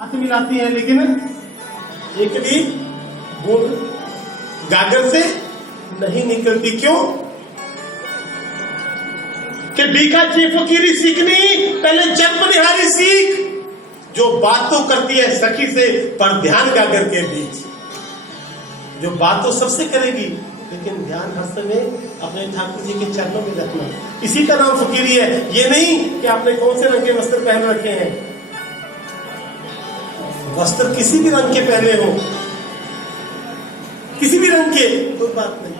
हाथ मिलाती है लेकिन एक भी बूंद गागर से नहीं निकलती। क्यों? कि बीका ची फकीरी सीखनी पहले जब निहारी सीख, जो बात तो करती है सखी से पर ध्यान गागर के बीच। जो बात तो सबसे करेगी लेकिन ध्यान हर समय अपने ठाकुर जी के चरणों में रखना, इसी का नाम फकीरी है। ये नहीं कि आपने कौन से रंग के वस्त्र पहन रखे हैं, वस्त्र किसी भी रंग के पहने हो, किसी भी रंग के, कोई बात नहीं।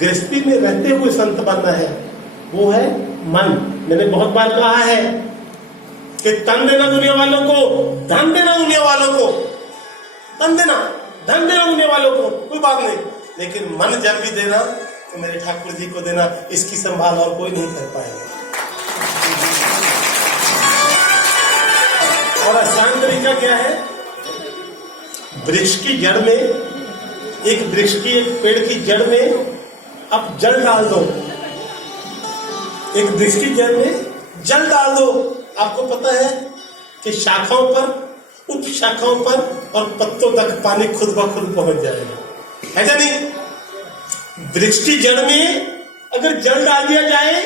गृहस्थी में रहते हुए संत बनना है, वो है मन। मैंने बहुत बार कहा है कि तन देना दुनिया वालों को, धन देना दुनिया वालों को, तन देना धन देना दुनिया वालों को, कोई बात नहीं, लेकिन मन जब भी देना तो मेरे ठाकुर जी को देना। इसकी संभाल और कोई नहीं कर पाएगा। और आसान तरीका क्या है? वृक्ष की जड़ में, एक वृक्ष की, एक पेड़ की जड़ में आप जल डाल दो, एक वृक्ष की जड़ में जल डाल दो, आपको पता है कि शाखाओं पर, उप शाखाओं पर और पत्तों तक पानी खुद ब खुद पहुंच जाएगा, है क्या नहीं? वृक्ष की जड़ में अगर जल डाल दिया जाए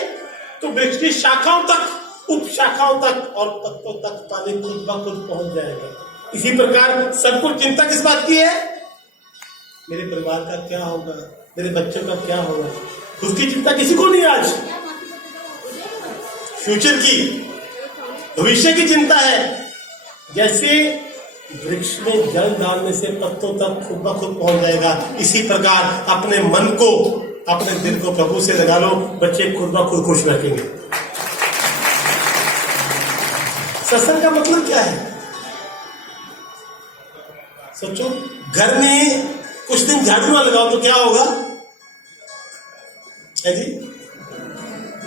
तो वृक्ष की शाखाओं तक, उप शाखाओं तक और पत्तों तक पानी खुद ब खुद पहुंच जाएगा। इसी प्रकार सबको चिंता किस बात की है? मेरे परिवार का क्या होगा, मेरे बच्चों का क्या होगा। खुद की चिंता किसी को नहीं आज, फ्यूचर की, भविष्य की चिंता है। जैसे वृक्ष में जल डालने से पत्तों तक खुद ब खुद पहुंच जाएगा, इसी प्रकार अपने मन को, अपने दिल को प्रभु से लगा लो, बच्चे खुद ब खुद खुश रखेंगे। सत्संग का मतलब क्या है? सोचो, घर में कुछ दिन झाड़ू ना लगाओ तो क्या होगा? है जी?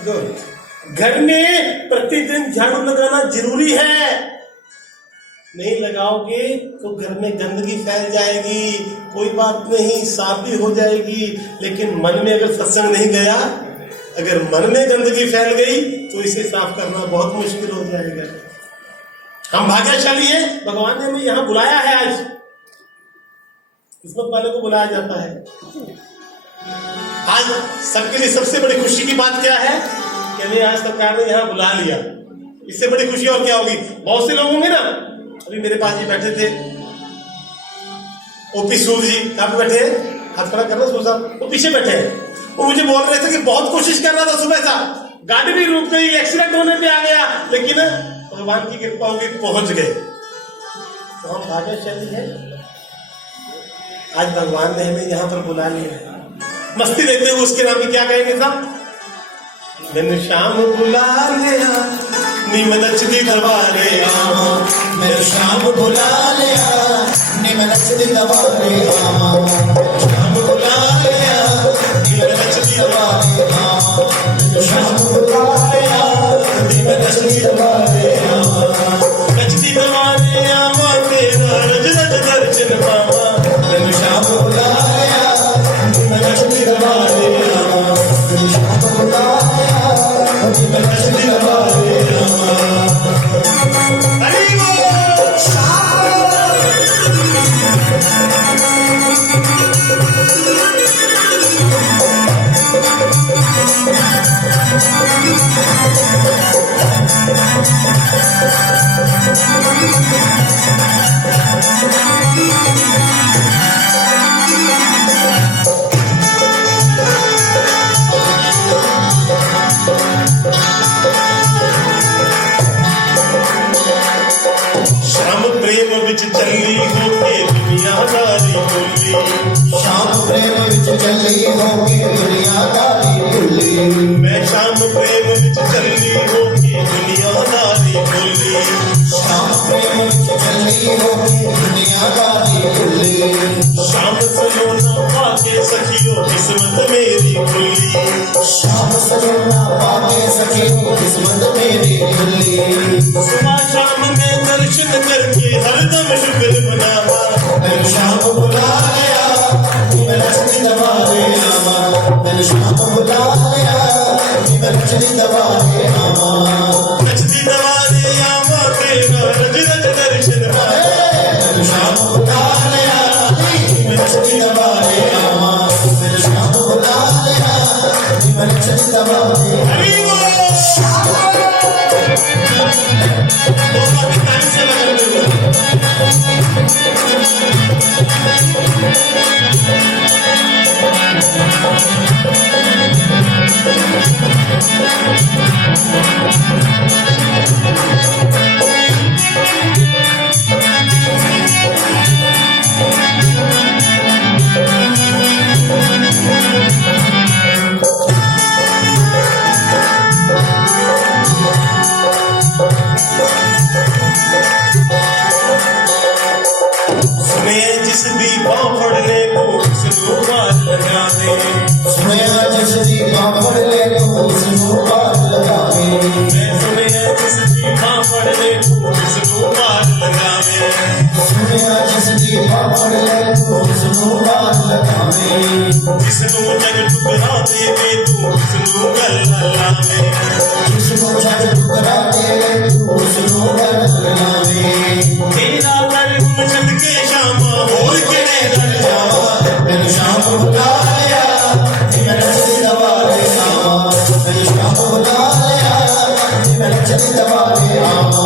गुड। घर में प्रतिदिन झाड़ू लगाना जरूरी है। नहीं लगाओगे तो घर में गंदगी फैल जाएगी, कोई बात नहीं, साफ भी हो जाएगी, लेकिन मन में अगर सत्संग नहीं गया, अगर मन में गंदगी फैल गई तो इसे साफ करना बहुत मुश्किल हो जाएगा। हम भाग्यशाली हैं, भगवान ने हमें यहां बुलाया है। आज किस्मत वालों को बुलाया जाता है। आज सबके लिए सबसे बड़ी खुशी की बात क्या है कि हमें आज सरकार ने यहाँ बुला लिया। इससे बड़ी खुशी और क्या होगी? बहुत से लोग होंगे ना, अभी मेरे पास ही बैठे थे ओपी सूद जी, कहाँ पे बैठे हैं? हाथ खड़ा करना सूद साहब, वो पीछे बैठे हैं। वो मुझे बोल रहे थे कि बहुत कोशिश कर रहा था सुबह सा, गाड़ी भी रुक गई, एक्सीडेंट होने पे आ गया, लेकिन भगवान की कृपा होगी पहुंच गए। तो हम भाग्यशाली हैं, आज भगवान ने हमें यहाँ पर बुला लिया। मस्ती देते हुए उसके नाम की क्या कहेंगे साहब? मैंने शाम बुला लिया, नीम नचदी दरबारे आमा, मैंने शाम बुला लिया, नीम नचदी दरबारे आमा, शाम बुला लिया, नीम नचदी दरबारे आमा, शाम बुला लिया, नीम नचदी दरबारे आमा, नचदी दरबारे आमा, तेरा रज रज दर्शन पावा। मैंने शाम बुला लिया, नीम नचदी दरबारे आमा, शाम बुला लिया, नीम नचदी दरबारे आमा। हरि बोल। श्याम प्रेम विच चली होके दुनियादारी बोली, शाम प्रेम विच चली होके दुनियादारी भुल्ली, मैं श्याम प्रेम विच चली होके दुनियादारी बोली, शाम प्रेम विच चली होके दुनियादारी भुल्ली, शाम सलोना पाके सखियो किस्मत मेरी खुली, शाम सलोना पाके सखियो किस्मत मेरी खुली, सुबह शाम में दर्शन करके हरदम शुक्र मनावा। मैंने शाम बुला लिया, नीम नचदी दरबारे आमा, मैंने शाम बुला लिया, नीम नचदी दरबारे आमा, नचदी दरबारे आमा, तेरा रज रज दर्शन पावा। सुनिया जिसकी पापड़ ले तू सुनो बात लगावे जिसनु जग टुकड़ा देवे तू जिसनु गल लावे जिसको जग टुकड़ा दे तू सुनो बात लगावे तेरा दर मुझद के शामा और किने दर जावा मैंने शाम बुलाया मैं नचली दवाले आवा मैंने शाम बुलाया मैं नचली दवाले आवा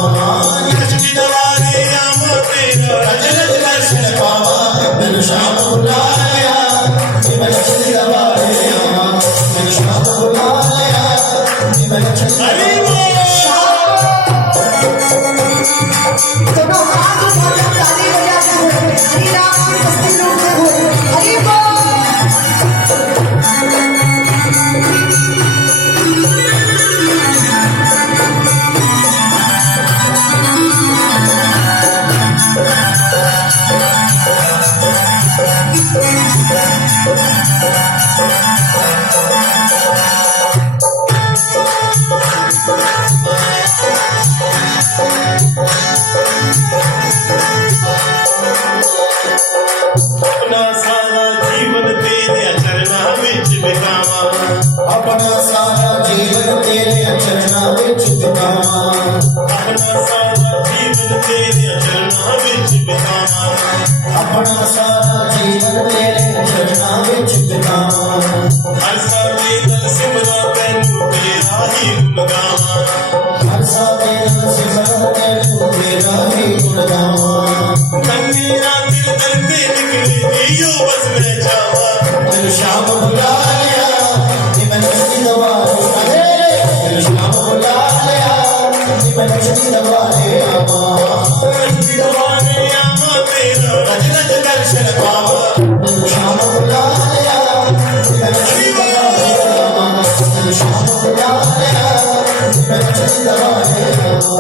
नचली दवाले आवा तेरा रजत दर्शन पावा मैंने शाम बुलाया मैं नचली दवाले आवा मैंने शाम बुलाया मैं नचली हरि दोनों हाथ उठाकर ताली बजाते हुए हरि राम की मस्ती लूटते हुए हरि बोल। अपना सारा जीवन तेरे चरणा विच बितावा अपना सारा जीवन तेरे चरणा विच बितावा अपना सारा जीवन तेरे चरणा विच बितावा अपना सारा जीवन तेरे चरणा विच बितावा हर साले दल सिमरा तैनू तेरा ही गुण गावा हर साले दल सिमरा तैनू तेरा ही गुण गावा मेरा दिल दर्दे निकले दियो बस मैं जावा मैंने शाम बुलाया मैं नचली दवाले मैंने शाम बुलाया मैं नचली दवाले आवा नचली दवाले आवा तेरा रजत दर्शन पावा मैंने शाम बुलाया मैं नचली दवाले आवा मैंने शाम बुलाया मैं नचली दवाले आवा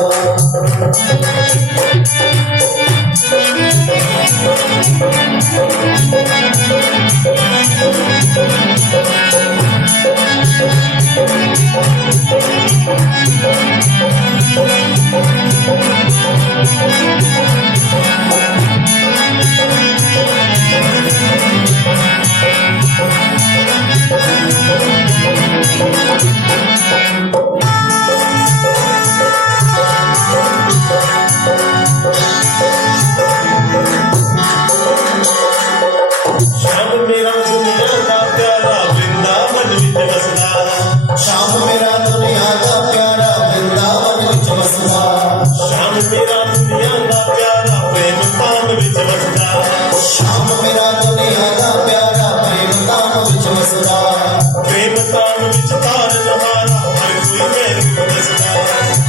श्याम मेरा दुनिया का प्यारा वृंदावन विच बसदा शाम मेरा दुनिया का प्यारा वृंदावन विच बसदा श्याम मेरा दुनिया का प्यारा प्रेम ताम विच बसदा शाम मेरा दुनिया का प्यारा प्रेम ताम विच बसदा प्रेम ताम विच तारन हारा हर कोई मैनू दसदा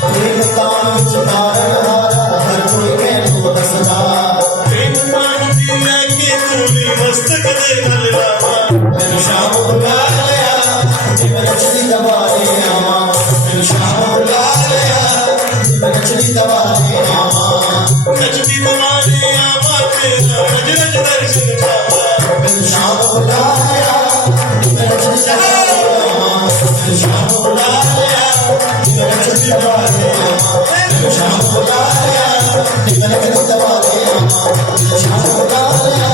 प्रेम ताम विच तारन हारा हर कोई मैनू दसदा प्रेम ताम दी लैके तूली मस्तक दे गल लावा मैनू शाम बुला लिया मैं नचली दवाले आवा मैनू शाम बुला लिया मैं नचली दवाले आवा नचदी दवाले आवा तेरा रजत दर्शन पावा मैनू शाम बुला लिया मैं नचली दवाले आवा मैनू शाम बुला लिया मैं नचली दवाले आवा मैनू शाम बुला लिया मैं नचली दवाले आवा मैनू शाम बुला लिया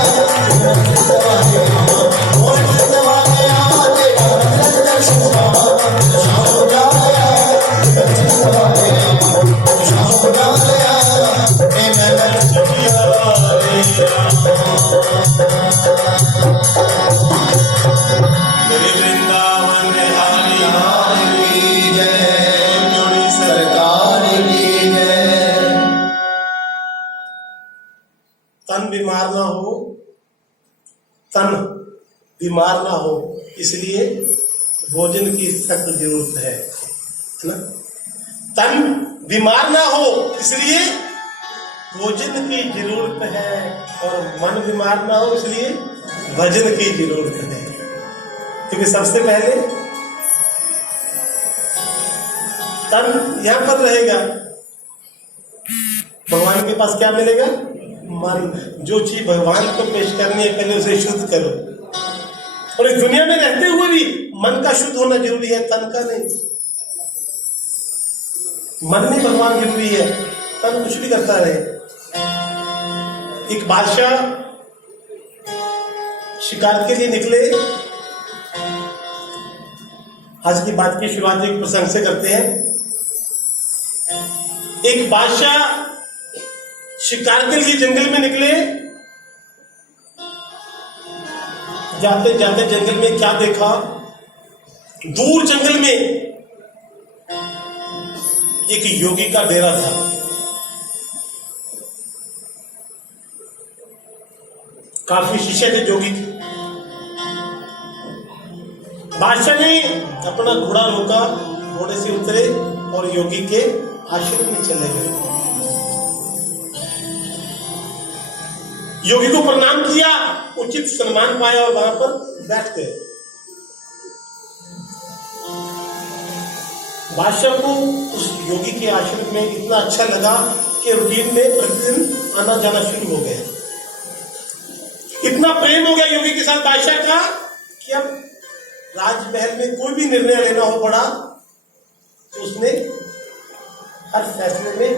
मैं नचली दवाले आवा और नचली दवाले आवा तेरा रजत दर्शन पावा मैनू शाम बुला लिया मैं नचली दवाले आवा मैनू शाम बुला लिया मैं नचली दवाले मेरे वृंदावन बिहारी की जय जोड़ी सरकार की जय तन बीमार ना हो, तन बीमार ना हो, इसलिए भोजन की सख्त जरूरत है ना। तन बीमार ना हो इसलिए भोजन की जरूरत है, और मन बीमार ना हो इसलिए भजन की जरूरत है। क्योंकि सबसे पहले तन यहां पर रहेगा, भगवान के पास क्या मिलेगा? मन। जो चीज भगवान को पेश करनी है पहले उसे शुद्ध करो। और इस दुनिया में रहते हुए भी मन का शुद्ध होना जरूरी है, तन का नहीं। मन में भगवान जरूरी है, तन कुछ भी करता रहे। एक बादशाह शिकार के लिए निकले। आज की बात की शुरुआत एक प्रसंग से करते हैं। एक बादशाह शिकार के लिए जंगल में निकले। जाते जाते जंगल में क्या देखा? दूर जंगल में एक योगी का डेरा था। काफी शिष्य थे योगी के। बादशाह ने अपना घोड़ा रोका, घोड़े से उतरे और योगी के आश्रम में चले गए। योगी को प्रणाम किया, उचित सम्मान पाया और वहां पर बैठ गए। बादशाह को उस योगी के आश्रम में इतना अच्छा लगा कि रूटीन में प्रतिदिन आना जाना शुरू हो गया। इतना प्रेम हो गया योगी के साथ बादशाह का कि अब राजमहल में कोई भी निर्णय लेना हो पड़ा तो उसने हर फैसले में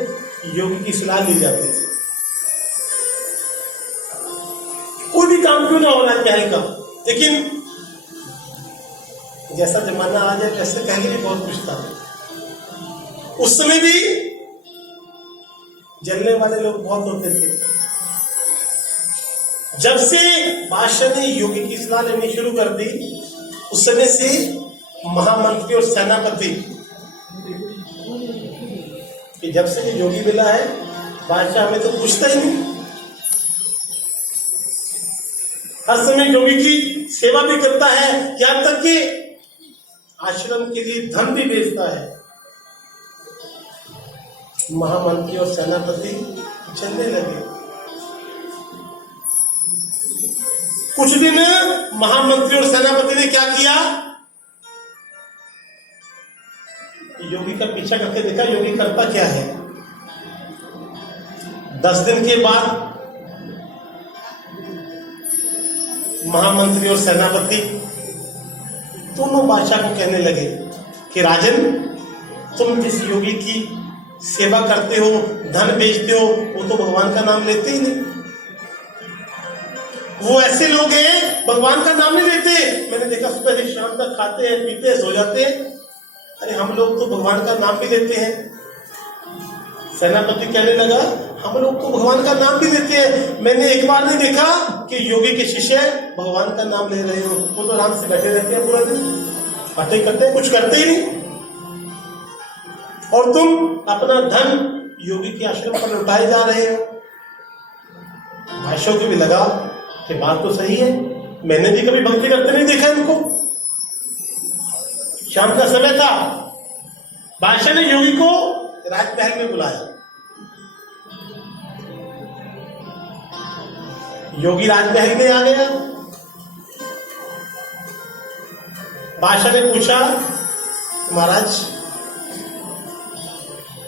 योगी की सलाह ली जाती थी। कोई भी काम क्यों ना हो राजमहल का, लेकिन जैसा जमाना आ जाए वैसे पहले भी बहुत कुछ था। उस समय भी जलने वाले लोग बहुत होते थे। जब से बादशाह ने योगी की सलाह लेनी शुरू कर दी, उस समय से महामंत्री और सेनापति कि जब से ये योगी मिला है बादशाह हमें तो पूछता ही नहीं। हर समय योगी की सेवा भी करता है, यहाँ तक कि आश्रम के लिए धन भी भेजता है। महामंत्री और सेनापति चलने लगे। कुछ दिन महामंत्री और सेनापति ने क्या किया? योगी का पीछा करके देखा योगी करता क्या है। 10 दिन के बाद महामंत्री और सेनापति दोनों बादशाह को कहने लगे कि राजन, तुम जिस योगी की सेवा करते हो, धन बेचते हो, वो तो भगवान का नाम लेते ही नहीं। वो ऐसे लोग हैं भगवान का नाम नहीं लेते। मैंने देखा सुबह से शाम तक खाते हैं, पीते हैं, सो जाते हैं। अरे हम लोग तो भगवान का नाम भी लेते हैं। सेनापति कहने लगा, हम लोग तो भगवान का नाम भी लेते हैं। मैंने एक बार नहीं देखा कि योगी के शिष्य भगवान का नाम ले रहे हो। वो तो आराम से बैठे रहते हैं, पूरा दिन बातें करते हैं, कुछ करते ही नहीं। और तुम अपना धन योगी के आश्रम पर लुटाए जा रहे हो। भाइयों को भी लगा कि बात तो सही है, मैंने भी कभी भक्ति करते नहीं देखा इनको। शाम का समय था, बादशाह ने योगी को राजमहल में बुलाया। योगी राजमहल में आ गया। बादशाह ने पूछा, महाराज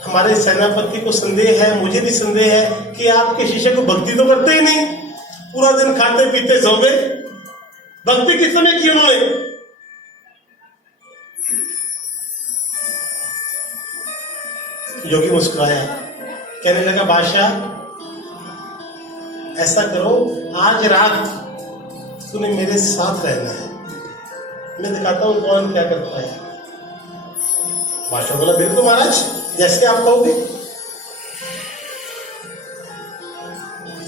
हमारे सेनापति को संदेह है, मुझे भी संदेह है कि आपके शिष्य को भक्ति तो करते ही नहीं, पूरा दिन खाते पीते सो गए, भक्ति किस समय की उन्होंने? योगी मुस्कुराया, कहने लगा, बादशाह ऐसा करो, आज रात तूने मेरे साथ रहना है, मैं दिखाता हूं कौन क्या करता है। बादशाह बोला, बिल्कुल महाराज, जैसे आप कहोगे।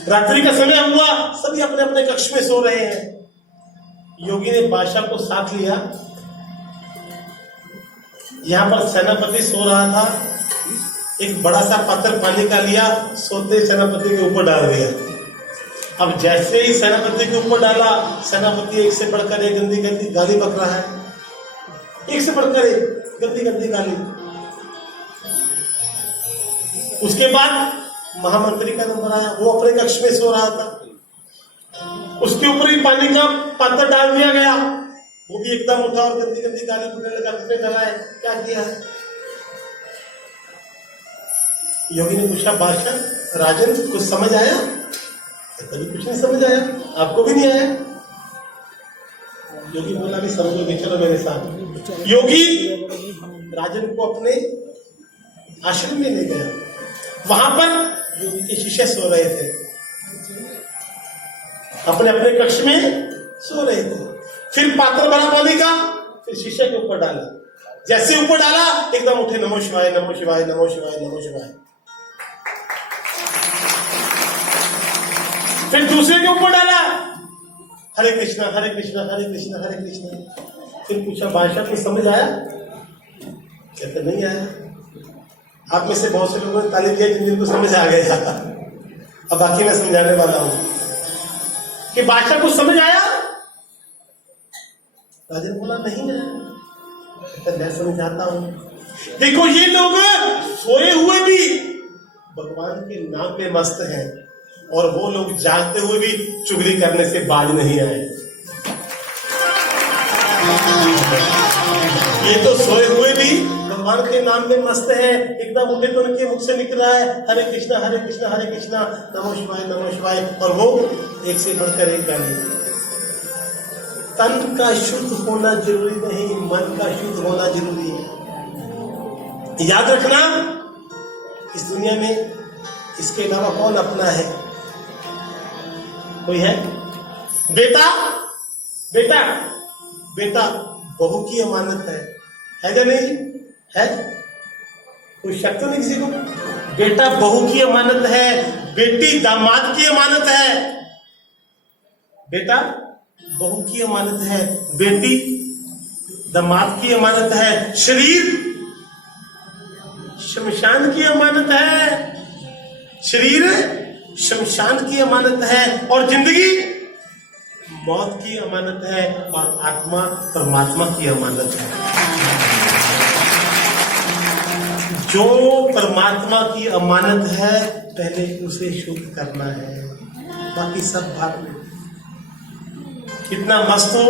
रात्रि का समय हुआ, सभी अपने अपने कक्ष में सो रहे हैं। योगी ने बादशाह को साथ लिया। यहां पर सेनापति सो रहा था। एक बड़ा सा पात्र पानी का लिया, सोते सेनापति के ऊपर डाल दिया। अब जैसे ही सेनापति के ऊपर डाला, सेनापति एक से बढ़कर एक गंदी गंदी गाली बक रहा है, एक से बढ़कर एक गंदी गंदी गाली। उसके बाद महामंत्री का नंबर आया, वो अपने कक्ष में सो रहा था। उसके ऊपर ही पानी का पात्र डाल दिया गया, वो भी एकदम उठा और गंदी गंदी गाली पकड़ने लगा। किसने डाला है, क्या किया है? योगी ने पूछा, बादशाह राजन कुछ समझ आया? कभी कुछ नहीं समझ आया, आपको भी नहीं आया? योगी बोला, भी समझोगे, चलो मेरे साथ। योगी राजन को अपने आश्रम में ले गया। वहां पर योगी के शिष्य सो रहे थे। अपने अपने कक्ष में सो रहे थे। फिर पात्र भरा पानी का, फिर शीशे के ऊपर डाला। जैसे ऊपर डाला एकदम उठे, नमो शिवाय नमो शिवाय नमो शिवाय नमो शिवाय। फिर दूसरे के ऊपर डाला, हरे कृष्णा हरे कृष्णा हरे कृष्णा हरे कृष्णा। फिर पूछा बादशाह को समझ आया? कहते नहीं आया। आप में से बहुत से लोगों ने ताली दिया जिनको समझ आ गया। अब बाकी मैं समझाने वाला हूं कि बादशाह को समझ आया? राजा ने बोला नहीं आया। मैं समझाता हूं। देखो ये लोग सोए हुए भी भगवान के नाम पे मस्त हैं, और वो लोग जागते हुए भी चुगली करने से बाज नहीं आए। ये तो सोए हुए भी भगवान के नाम में मस्त है, एकदम उठे तो उनके मुख से निकल रहा है हरे कृष्णा हरे कृष्णा हरे कृष्णा नमो शिवाय, और वो एक से बढ़कर एक गाने। तन का शुद्ध होना जरूरी नहीं, मन का शुद्ध होना जरूरी है। याद रखना, इस दुनिया में इसके अलावा कौन अपना है? कोई है? बेटा बेटा बेटा बहू की अमानत है क्या नहीं? है? कोई शक तो नहीं किसी को? बेटा बहू की अमानत है, बेटी दामाद की अमानत है। बेटा बहू की अमानत है, बेटी दामाद की अमानत है, शरीर शमशान की अमानत है, शरीर शमशान की अमानत है, और जिंदगी मौत की अमानत है, और आत्मा परमात्मा की अमानत है। जो परमात्मा की अमानत है पहले उसे शुद्ध करना है, बाकी सब बाद में। कितना मस्त हो